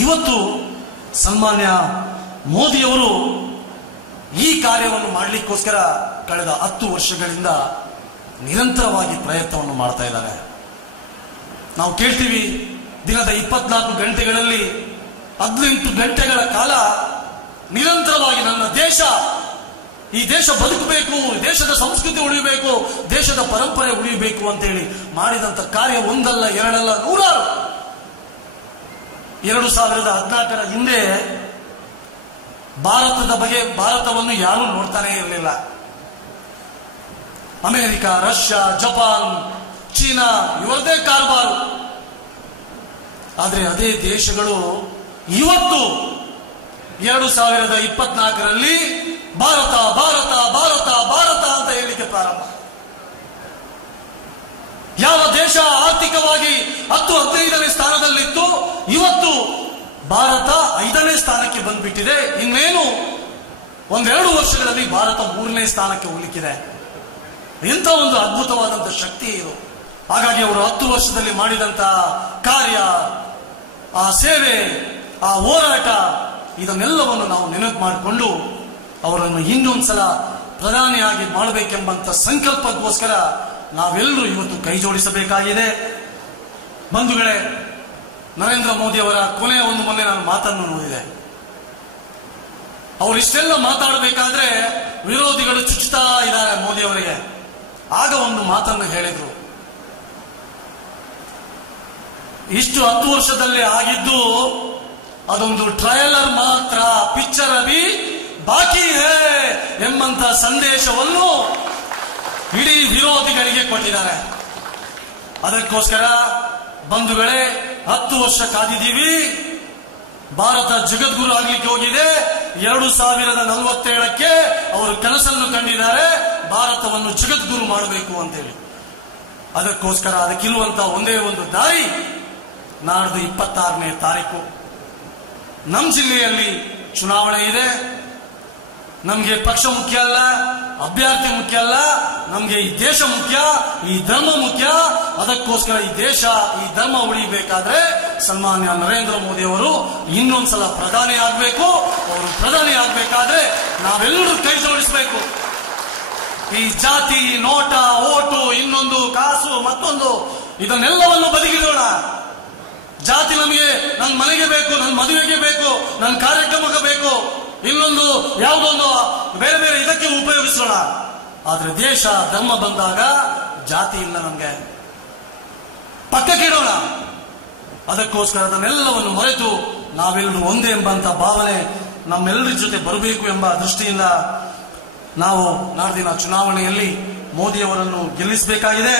ಇವತ್ತು ಸನ್ಮಾನ್ಯ ಮೋದಿಯವರು ಈ ಕಾರ್ಯವನ್ನು ಮಾಡಲಿಕ್ಕೋಸ್ಕರ ಕಳೆದ 10 ವರ್ಷಗಳಿಂದ ನಿರಂತರವಾಗಿ ಪ್ರಯತ್ನವನ್ನು ಮಾಡ್ತಾ ಇದ್ದಾರೆ. ನಾವು ಕೇಳ್ತೀವಿ, ದಿನದ 24 ಗಂಟೆಗಳಲ್ಲಿ 18 ಗಂಟೆಗಳ ಕಾಲ ನಿರಂತರವಾಗಿ ನನ್ನ ದೇಶ, ಈ ದೇಶ ಬದುಕಬೇಕು, ದೇಶದ ಸಂಸ್ಕೃತಿ ಉಳಿಯಬೇಕು, ದೇಶದ ಪರಂಪರೆ ಉಳಿಯಬೇಕು ಅಂತೇಳಿ ಮಾಡಿದಂತ ಕಾರ್ಯ ಒಂದಲ್ಲ ಎರಡಲ್ಲ ನೂರಾರು. 2014ರ ಹಿಂದೆ ಭಾರತದ ಬಗ್ಗೆ ಭಾರತವನ್ನು ಯಾರೂ ನೋಡ್ತಾನೆ ಇರಲಿಲ್ಲ. ಅಮೆರಿಕ, ರಷ್ಯಾ, ಜಪಾನ್, ಚೀನಾ ಇವರದೇ ಕಾರಬಾರು. ಆದರೆ ಅದೇ ದೇಶಗಳು ಇವತ್ತು 2024ರಲ್ಲಿ ಭಾರತ ಭಾರತ ಭಾರತ ಭಾರತ ಅಂತ ಹೇಳಿಕೆ ಪ್ರಾರಂಭ. ಯಾವ ದೇಶ ಆರ್ಥಿಕವಾಗಿ 10-15ನೇ ಸ್ಥಾನದಲ್ಲಿತ್ತು, ಇವತ್ತು ಭಾರತ 5ನೇ ಸ್ಥಾನಕ್ಕೆ ಬಂದ್ಬಿಟ್ಟಿದೆ. ಇನ್ನೇನು 1-2 ವರ್ಷಗಳಲ್ಲಿ ಭಾರತ 3ನೇ ಸ್ಥಾನಕ್ಕೆ ಹೋಗ್ಲಿಕ್ಕಿದೆ. ಎಂಥ ಒಂದು ಅದ್ಭುತವಾದಂಥ ಶಕ್ತಿ ಇದು. ಹಾಗಾಗಿ ಅವರು 10 ವರ್ಷದಲ್ಲಿ ಮಾಡಿದಂತ ಕಾರ್ಯ, ಆ ಸೇವೆ, ಆ ಹೋರಾಟ, ಇದನ್ನೆಲ್ಲವನ್ನು ನಾವು ನೆನಪು ಮಾಡಿಕೊಂಡು ಅವರನ್ನು ಇನ್ನೊಂದ್ಸಲ ಪ್ರಧಾನಿಯಾಗಿ ಮಾಡಬೇಕೆಂಬಂತ ಸಂಕಲ್ಪಕ್ಕೋಸ್ಕರ ನಾವೆಲ್ಲರೂ ಇವತ್ತು ಕೈ ಜೋಡಿಸಬೇಕಾಗಿದೆ. ಬಂಧುಗಳೇ, ನರೇಂದ್ರ ಮೋದಿ ಅವರ ಕೊನೆಯ ಮೊನ್ನೆ ನಾನು ಮಾತನ್ನು ನೋಡಿದೆ. ಅವರಿಷ್ಟೆಲ್ಲ ಮಾತಾಡಬೇಕಾದ್ರೆ ವಿರೋಧಿಗಳು ಚುಚ್ಚುತ್ತಾ ಇದ್ದಾರೆ ಮೋದಿ ಅವರಿಗೆ. ಆಗ ಒಂದು ಮಾತನ್ನು ಹೇಳಿದ್ರು, ಇಷ್ಟು 10 ವರ್ಷದಲ್ಲಿ ಆಗಿದ್ದು ಅದೊಂದು ಟ್ರೈಲರ್ ಮಾತ್ರ, ಪಿಕ್ಚರ್ ಅಭಿ ಬಾಕಿ ಹೇ ಎಂಬಂತ ಸಂದೇಶವನ್ನು ಇಡೀ ವಿರೋಧಿಗಳಿಗೆ ಕೊಟ್ಟಿದ್ದಾರೆ. ಅದಕ್ಕೋಸ್ಕರ ಬಂಧುಗಳೇ, 10 ವರ್ಷ ಕಾದಿದ್ದೀವಿ. ಭಾರತ ಜಗದ್ಗುರು ಆಗ್ಲಿಕ್ಕೆ ಹೋಗಿದೆ. 2047ಕ್ಕೆ ಅವರು ಕನಸನ್ನು ಕಂಡಿದ್ದಾರೆ, ಭಾರತವನ್ನು ಜಗದ್ಗುರು ಮಾಡಬೇಕು ಅಂತೇಳಿ. ಅದಕ್ಕೋಸ್ಕರ ಅದಕ್ಕಿರುವಂತ ಒಂದೇ ಒಂದು ದಾರಿ, ನಾಡ್ದು 26ನೇ ತಾರೀಕು ನಮ್ಮ ಜಿಲ್ಲೆಯಲ್ಲಿ ಚುನಾವಣೆ ಇದೆ. ನಮಗೆ ಪಕ್ಷ ಮುಖ್ಯ ಅಲ್ಲ, ಅಭ್ಯರ್ಥಿ ಮುಖ್ಯ ಅಲ್ಲ, ನಮಗೆ ಈ ದೇಶ ಮುಖ್ಯ, ಈ ಧರ್ಮ ಮುಖ್ಯ. ಅದಕ್ಕೋಸ್ಕರ ಈ ದೇಶ, ಈ ಧರ್ಮ ಉಳಿಬೇಕಾದ್ರೆ ಸನ್ಮಾನ್ಯ ನರೇಂದ್ರ ಮೋದಿ ಅವರು ಇನ್ನೊಂದ್ಸಲ ಪ್ರಧಾನಿ ಆಗಬೇಕು. ಅವರು ಪ್ರಧಾನಿ ಆಗಬೇಕಾದ್ರೆ ನಾವೆಲ್ಲರೂ ಕೈ ಜೋಡಿಸಬೇಕು. ಈ ಜಾತಿ, ನೋಟ, ಓಟು, ಇನ್ನೊಂದು ಕಾಸು, ಮತ್ತೊಂದು, ಇದನ್ನೆಲ್ಲವನ್ನು ಬದಿಗಿಡೋಣ. ಜಾತಿ ನಮಗೆ ನನ್ನ ಮನೆಗೆ ಬೇಕು, ನನ್ನ ಮದುವೆಗೆ ಬೇಕು, ನನ್ನ ಕಾರ್ಯಕ್ರಮಕ್ಕೆ ಬೇಕು, ಇನ್ನೊಂದು ಯಾವುದೊಂದು ಬೇರೆ ಬೇರೆ ಇದಕ್ಕೆ ಉಪಯೋಗಿಸೋಣ. ಆದ್ರೆ ದೇಶ, ಧರ್ಮ ಬಂದಾಗ ಜಾತಿ ಇಲ್ಲ, ನಮ್ಗೆ ಪಕ್ಕಕ್ಕಿಡೋಣ. ಅದಕ್ಕೋಸ್ಕರ ಅದನ್ನೆಲ್ಲವನ್ನು ಮರೆತು ನಾವೆಲ್ಲರೂ ಒಂದೇ ಎಂಬಂತ ಭಾವನೆ ನಮ್ಮೆಲ್ಲರ ಜೊತೆ ಬರಬೇಕು ಎಂಬ ದೃಷ್ಟಿಯಿಂದ ನಾವು ನಾಡಿನ ಚುನಾವಣೆಯಲ್ಲಿ ಮೋದಿಯವರನ್ನು ಗೆಲ್ಲಿಸಬೇಕಾಗಿದೆ.